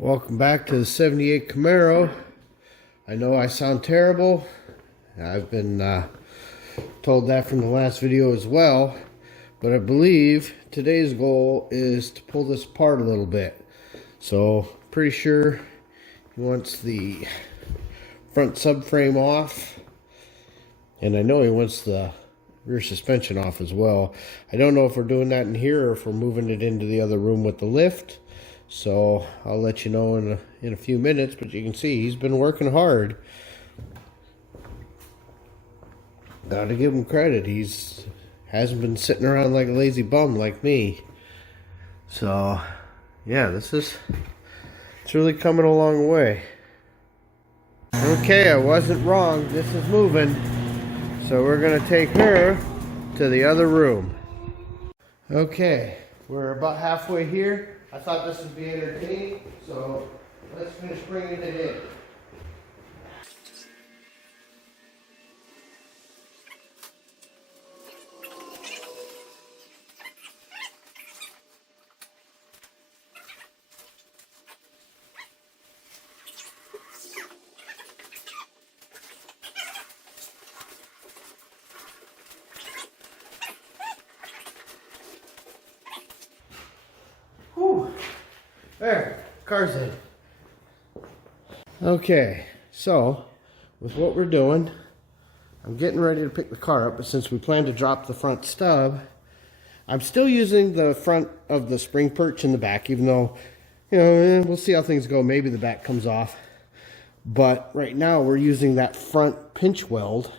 Welcome back to the 78 Camaro. I know I sound terrible. I've been told that from the last video as well. But I believe today's goal is to pull this apart a little bit. So, pretty sure he wants the front subframe off. And I know he wants the rear suspension off as well. I don't know if we're doing that in here or if we're moving it into the other room with the lift. So I'll let you know in a few minutes, but you can see he's been working hard. Gotta give him credit. Hasn't been sitting around like a lazy bum like me. So yeah, it's really coming a long way. Okay, I wasn't wrong. This is moving. So we're gonna take her to the other room. Okay, we're about halfway here. I thought this would be entertaining, so let's finish bringing it in. There, car's in. Okay, so with what we're doing, I'm getting ready to pick the car up, but since we plan to drop the front stub, I'm still using the front of the spring perch in the back, even though, you know, we'll see how things go. Maybe the back comes off. But right now we're using that front pinch weld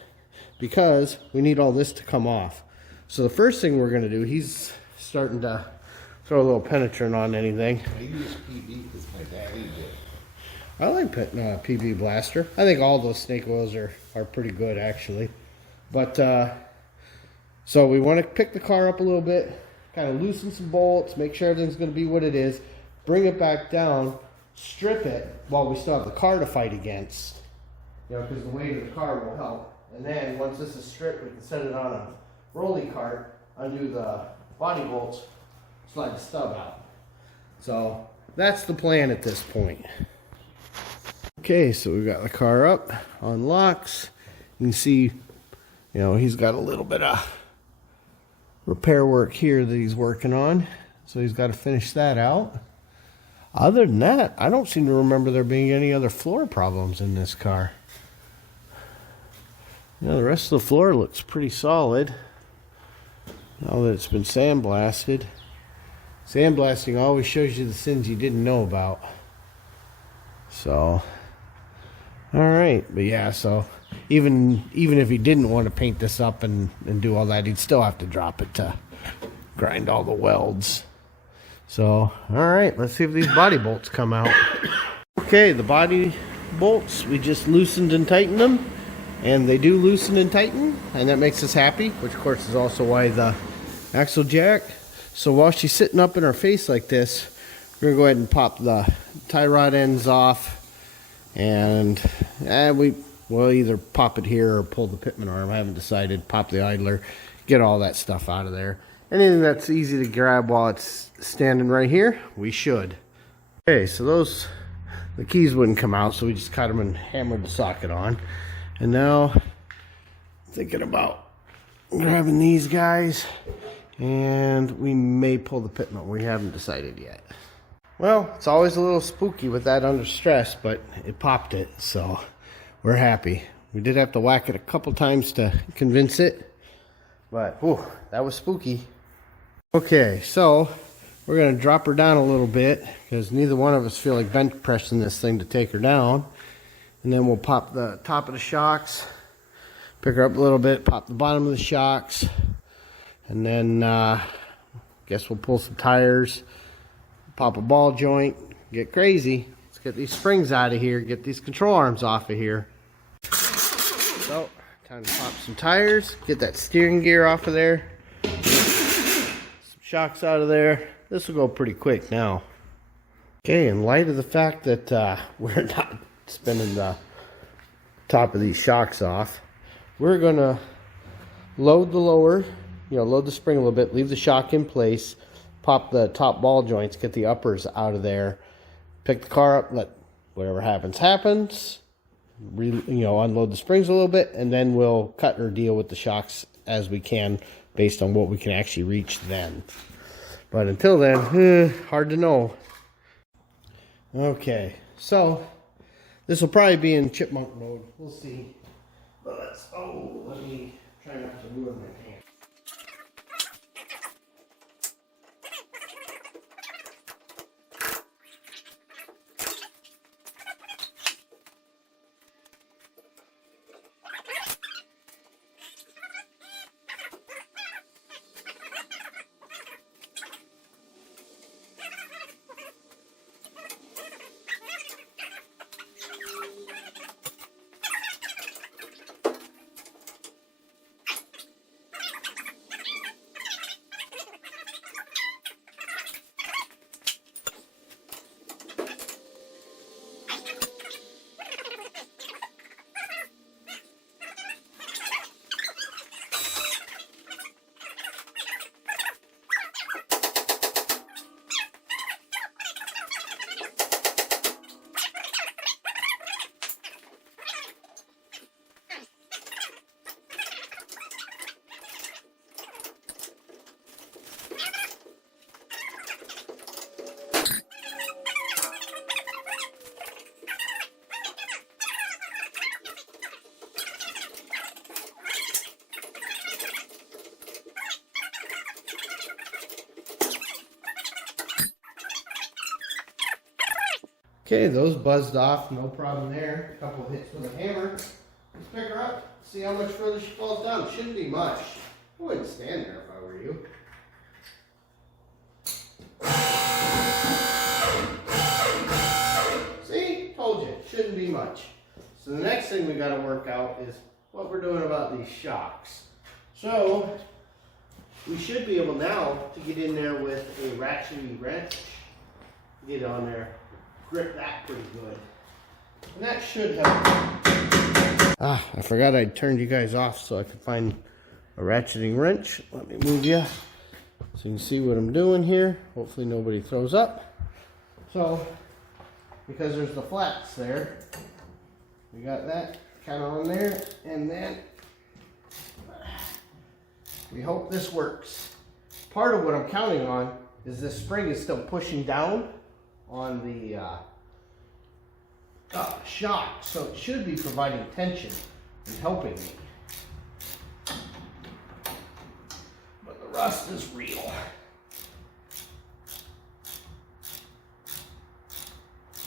because we need all this to come off. So the first thing we're going to do, he's starting to throw a little penetrant on anything. I use PB because my daddy did. I like PB Blaster. I think all those snake oils are pretty good actually. But so we want to pick the car up a little bit, kind of loosen some bolts, make sure everything's going to be what it is, bring it back down, strip it while we still have the car to fight against. You know, because the weight of the car will help. And then once this is stripped, we can set it on a rolling cart, undo the body bolts, slide the stub out. So that's the plan at this point. Okay, so we've got the car up on locks. You can see, you know, he's got a little bit of repair work here that he's working on. So he's got to finish that out. Other than that, I don't seem to remember there being any other floor problems in this car. You know, the rest of the floor looks pretty solid now that it's been sandblasted. Sandblasting always shows you the sins you didn't know about. So, alright, but yeah, so even if he didn't want to paint this up and do all that, he'd still have to drop it to grind all the welds. So, alright, let's see if these body bolts come out. Okay, the body bolts, we just loosened and tightened them. And they do loosen and tighten, and that makes us happy, which of course is also why the axle jack. So while she's sitting up in our face like this, we're going to go ahead and pop the tie rod ends off. And we'll either pop it here or pull the pitman arm. I haven't decided. Pop the idler. Get all that stuff out of there. Anything that's easy to grab while it's standing right here, we should. Okay, so the keys wouldn't come out, so we just cut them and hammered the socket on. And now, thinking about grabbing these guys. And we may pull the pitman. We haven't decided yet. Well, it's always a little spooky with that under stress, but it popped it, so we're happy. We did have to whack it a couple times to convince it, but whew, that was spooky. Okay, so we're going to drop her down a little bit because neither one of us feel like bench pressing this thing to take her down. And then we'll pop the top of the shocks, pick her up a little bit, pop the bottom of the shocks. And then, guess we'll pull some tires, pop a ball joint, get crazy. Let's get these springs out of here, get these control arms off of here. So, time to pop some tires, get that steering gear off of there, some shocks out of there. This will go pretty quick now. Okay, in light of the fact that we're not spinning the top of these shocks off, we're going to load the lower, load the spring a little bit, leave the shock in place, pop the top ball joints, get the uppers out of there, pick the car up, let whatever happens, unload the springs a little bit, and then we'll cut or deal with the shocks as we can based on what we can actually reach then. But until then, hard to know. Okay, so this will probably be in chipmunk mode. We'll see. But let me try not to ruin my pants. Okay, those buzzed off, no problem there. A couple of hits with a hammer. Let's pick her up, see how much further she falls down. Shouldn't be much. I wouldn't stand there if I were you. See? Told you, shouldn't be much. So the next thing we got to work out is what we're doing about these shocks. So we should be able now to get in there with a ratchety wrench. Get on there. Grip that pretty good. And that should help. I forgot I turned you guys off so I could find a ratcheting wrench. Let me move you so you can see what I'm doing here. Hopefully nobody throws up. So, because there's the flats there, we got that kind of on there, and then we hope this works. Part of what I'm counting on is this spring is still pushing down on the shock, so it should be providing tension and helping me. But the rust is real.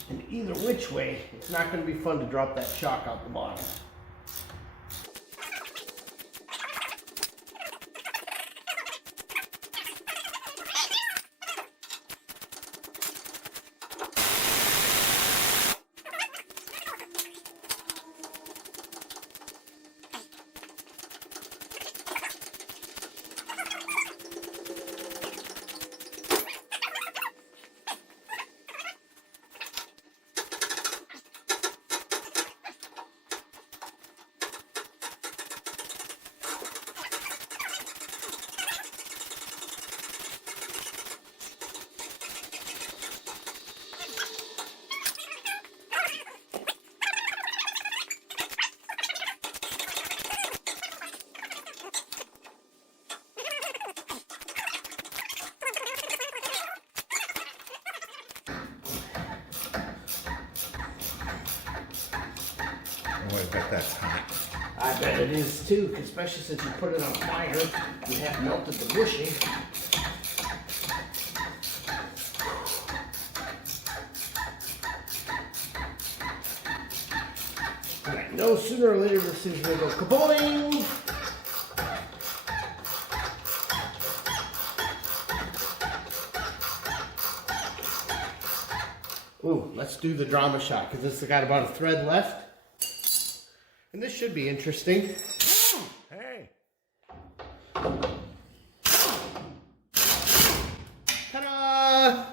And either which way, it's not going to be fun to drop that shock out the bottom. Oh, I bet that's hot. I bet it is too, especially since you put it on fire. You have melted the bushing. Alright, no sooner or later this thing's gonna go kaboing! Ooh, let's do the drama shot, because this has got about a thread left. And this should be interesting. Hey! Ta-da!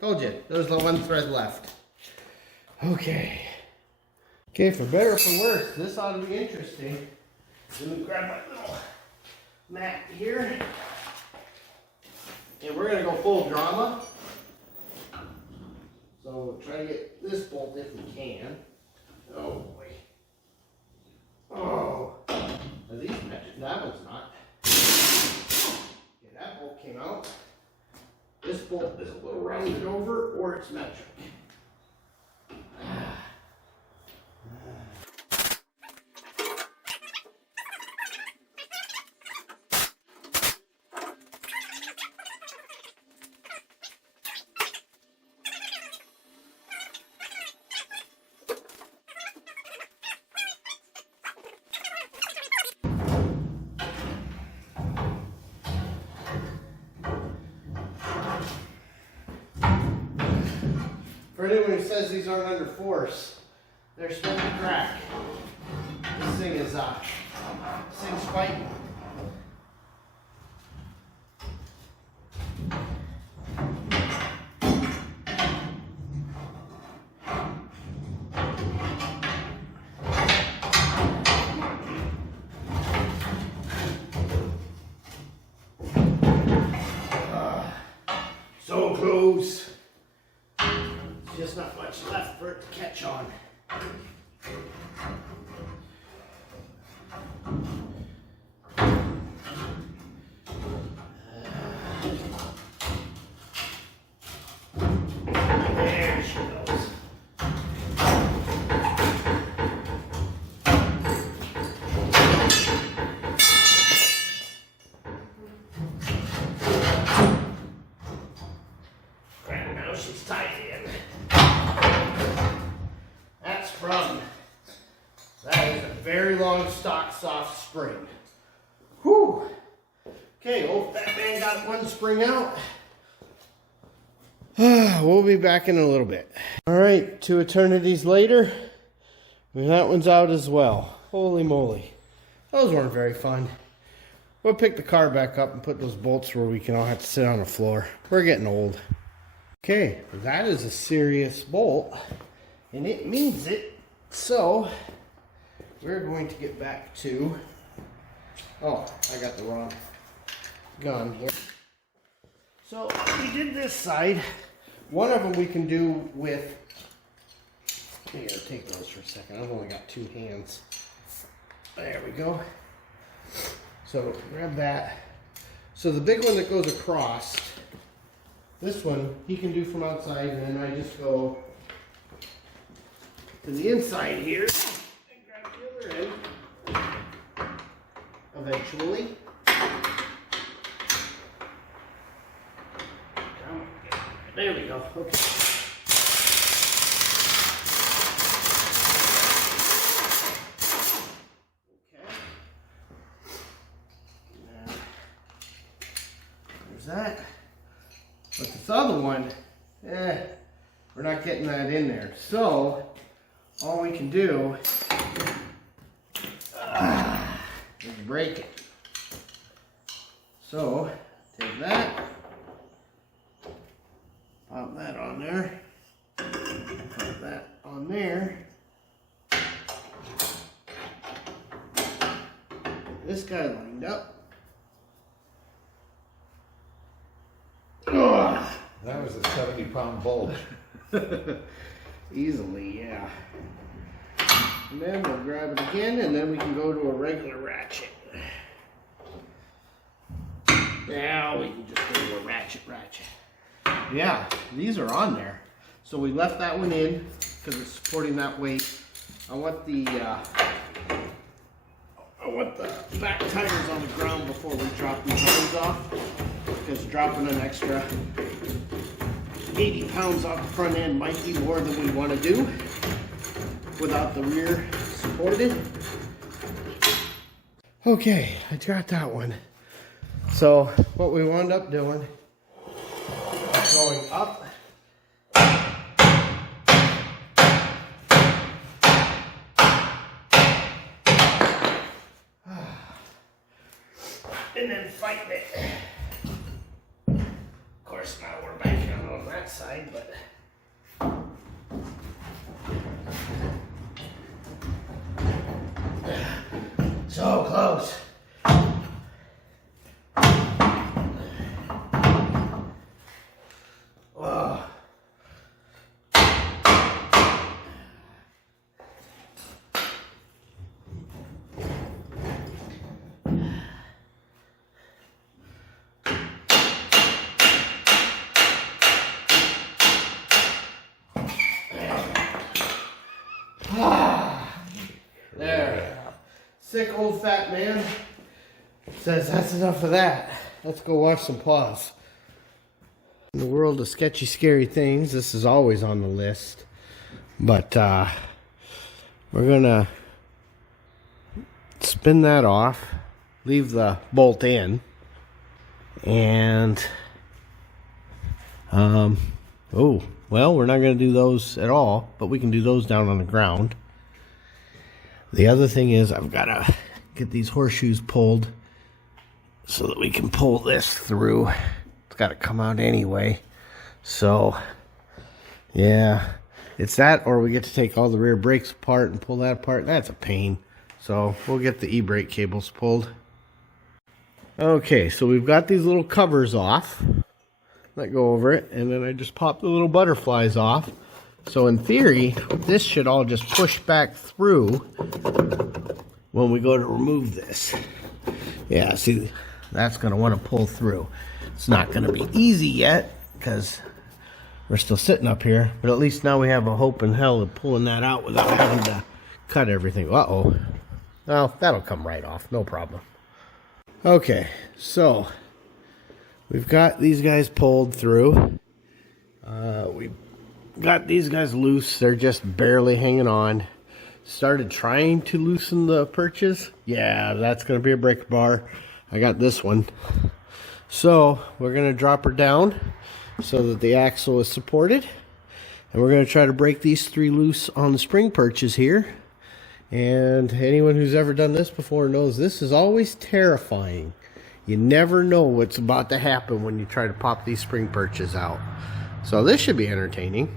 Told you, there's the one thread left. Okay. Okay, for better or for worse, this ought to be interesting. Let me grab my little mat here. And we're going to go full drama. So we'll try to get this bolt if we can. Oh boy. Oh. Are these metric? That one's not. Okay, that bolt came out. This bolt is a little rounded over, or it's metric. For anyone who says these aren't under force, they're starting to crack. This thing's fighting. So close. Just not much left for it to catch on. There she goes. And now she's tied in. That is a very long stock soft spring. Whew. Okay, old fat man got one spring out. We'll be back in a little bit. All right, 2 eternities later, that one's out as well. Holy moly. Those weren't very fun. We'll pick the car back up and put those bolts where we can all have to sit on the floor. We're getting old. Okay, that is a serious bolt, and it means it. So, we're going to get back to, oh, I got the wrong gun here. So, we did this side. One of them we can do with, here, take those for a second. I've only got 2 hands. There we go. So, grab that. So, the big one that goes across, this one, he can do from outside, and then I just go to the inside here and grab the other end eventually. There we go. Okay. Now, there's that. But this other one, we're not getting that in there. So, all we can do is break it. So, take that, pop that on there, pop that on there. Get this guy lined up. That was a 70-pound bolt. Easily, yeah. And then we'll grab it again, and then we can go to a regular ratchet. Now we can just go to a ratchet. Yeah, these are on there. So we left that one in because it's supporting that weight. I want the back tires on the ground before we drop these arms off, because dropping an extra 80 pounds off the front end might be more than we want to do without the rear supported. Okay, I got that one. So what we wound up doing, going up, and then fighting it. Of course, now we're back on that side, but so close. sick old fat man says that's enough of that. Let's go watch some paws. In the world of sketchy, scary things, this is always on the list. But we're gonna spin that off, leave the bolt in, and oh, well, we're not gonna do those at all, but we can do those down on the ground. The other thing is I've gotta get these horseshoes pulled so that we can pull this through. It's gotta come out anyway. So yeah, it's that, or we get to take all the rear brakes apart and pull that apart. That's a pain. So we'll get the e-brake cables pulled. Okay, so we've got these little covers off. Let go over it, and then I just pop the little butterflies off. So in theory, this should all just push back through when we go to remove this. Yeah, see, that's going to want to pull through. It's not going to be easy yet because we're still sitting up here, but at least now we have a hope in hell of pulling that out without having to cut everything. Uh-oh. Well, that'll come right off, no problem. Okay, so we've got these guys pulled through. We got these guys loose. They're just barely hanging on. Started trying to loosen the perches. Yeah, that's going to be a breaker bar. I got this one. So we're going to drop her down so that the axle is supported. And we're going to try to break these three loose on the spring perches here. And anyone who's ever done this before knows this is always terrifying. You never know what's about to happen when you try to pop these spring perches out. So this should be entertaining.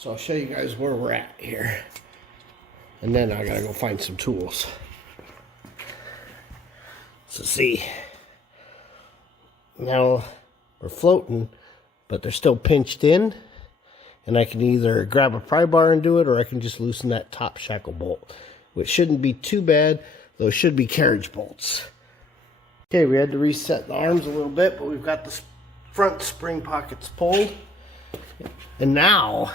So I'll show you guys where we're at here. And then I gotta go find some tools. So see, now we're floating, but they're still pinched in. And I can either grab a pry bar and do it, or I can just loosen that top shackle bolt, which shouldn't be too bad. Those should be carriage bolts. Okay, we had to reset the arms a little bit, but we've got the front spring pockets pulled. And now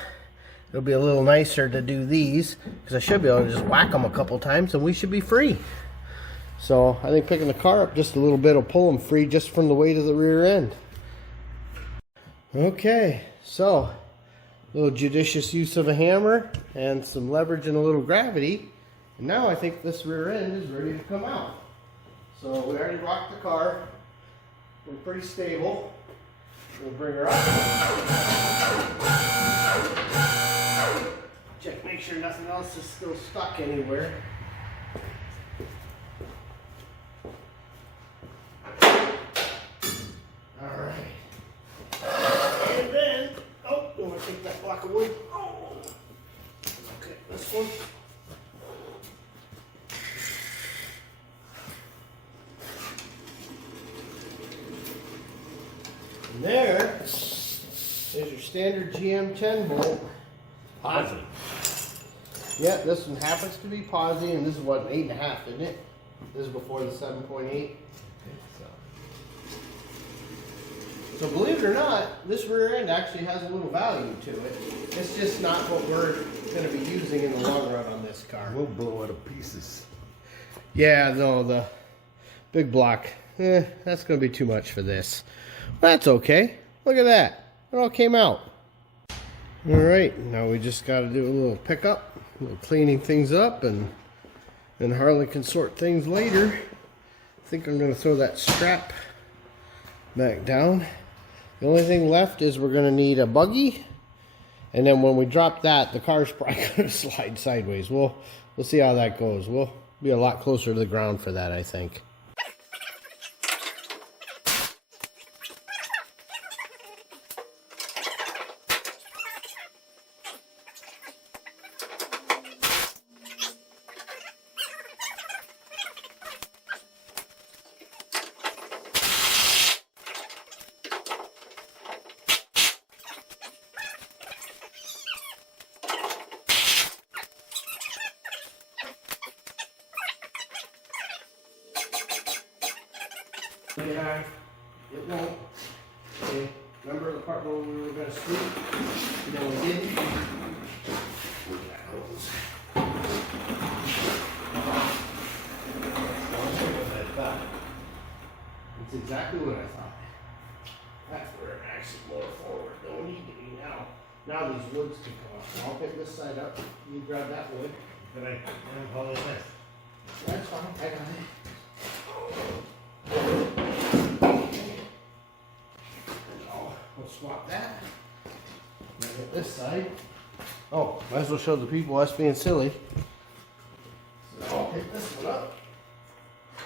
it'll be a little nicer to do these, because I should be able to just whack them a couple times and we should be free. So I think picking the car up just a little bit will pull them free just from the weight of the rear end. Okay, so a little judicious use of a hammer and some leverage and a little gravity. And now I think this rear end is ready to come out. So we already rocked the car. We're pretty stable. We'll bring her up. Check, make sure nothing else is still stuck anywhere. Alright. And then, oh, I'm going to take that block of wood. Oh. Okay, this one. And there is your standard GM 10 bolt. Posi. Yeah, this one happens to be Posi, and this is what, 8.5, isn't it? This is before the 7.8. So believe it or not, this rear end actually has a little value to it. It's just not what we're going to be using in the long run on this car. We'll blow it to pieces. Yeah, no, the big block, that's going to be too much for this. That's okay. Look at that. It all came out. All right, now we just got to do a little pickup, a little cleaning things up, and then Harley can sort things later. I think I'm going to throw that strap back down. The only thing left is we're going to need a buggy, and then when we drop that, the car's probably going to slide sideways. We'll see how that goes. We'll be a lot closer to the ground for that, I think. Yeah, it won't. Okay. Remember the part where we were going to sleep? No, we didn't. That goes. That's exactly what I thought. That's where it actually more forward. Don't need to be now. Now these woods can come up. I'll pick this side up. You grab that wood. Then I haul it in. That's fine. I got it. We'll swap that. Now get this side. Oh, might as well show the people us being silly. So I'll pick this one up.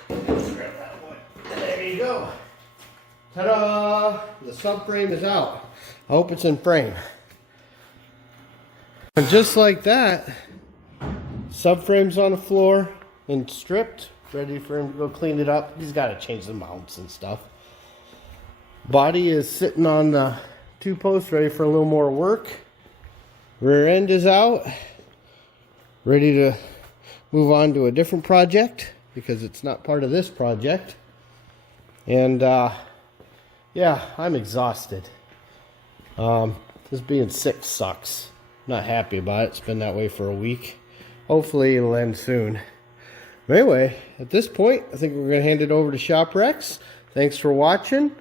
Grab that one. And there you go. Ta-da! The subframe is out. I hope it's in frame. And just like that, subframe's on the floor and stripped, ready for him to go clean it up. He's got to change the mounts and stuff. Body is sitting on the 2 posts, ready for a little more work. Rear end is out, ready to move on to a different project because it's not part of this project. And yeah, I'm exhausted. This being sick sucks. Not happy about it. It's been that way for a week. Hopefully it'll end soon. But anyway, at this point, I think we're going to hand it over to ShopRex. Thanks for watching.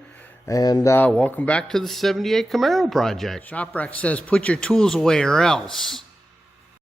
And welcome back to the 78 Camaro project. ShopRex says, put your tools away or else.